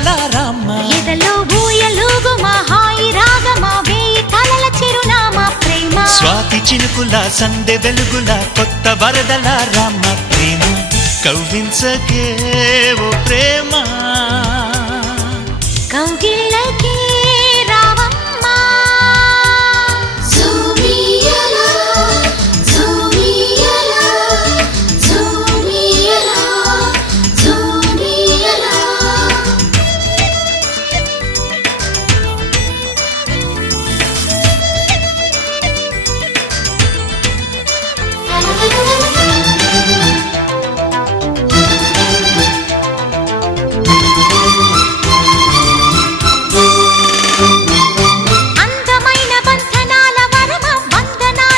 వరదల రామ ఎదలో ఊయలుగు మా హాయి రాగమా వేయి కలల చిరునామా ప్రేమ స్వాతి చినుకుల సందె వెలుగుల కొత్త వరదల రామ ప్రేమ కవ్వించకే ఓ ప్రేమ కౌగిళ్ళ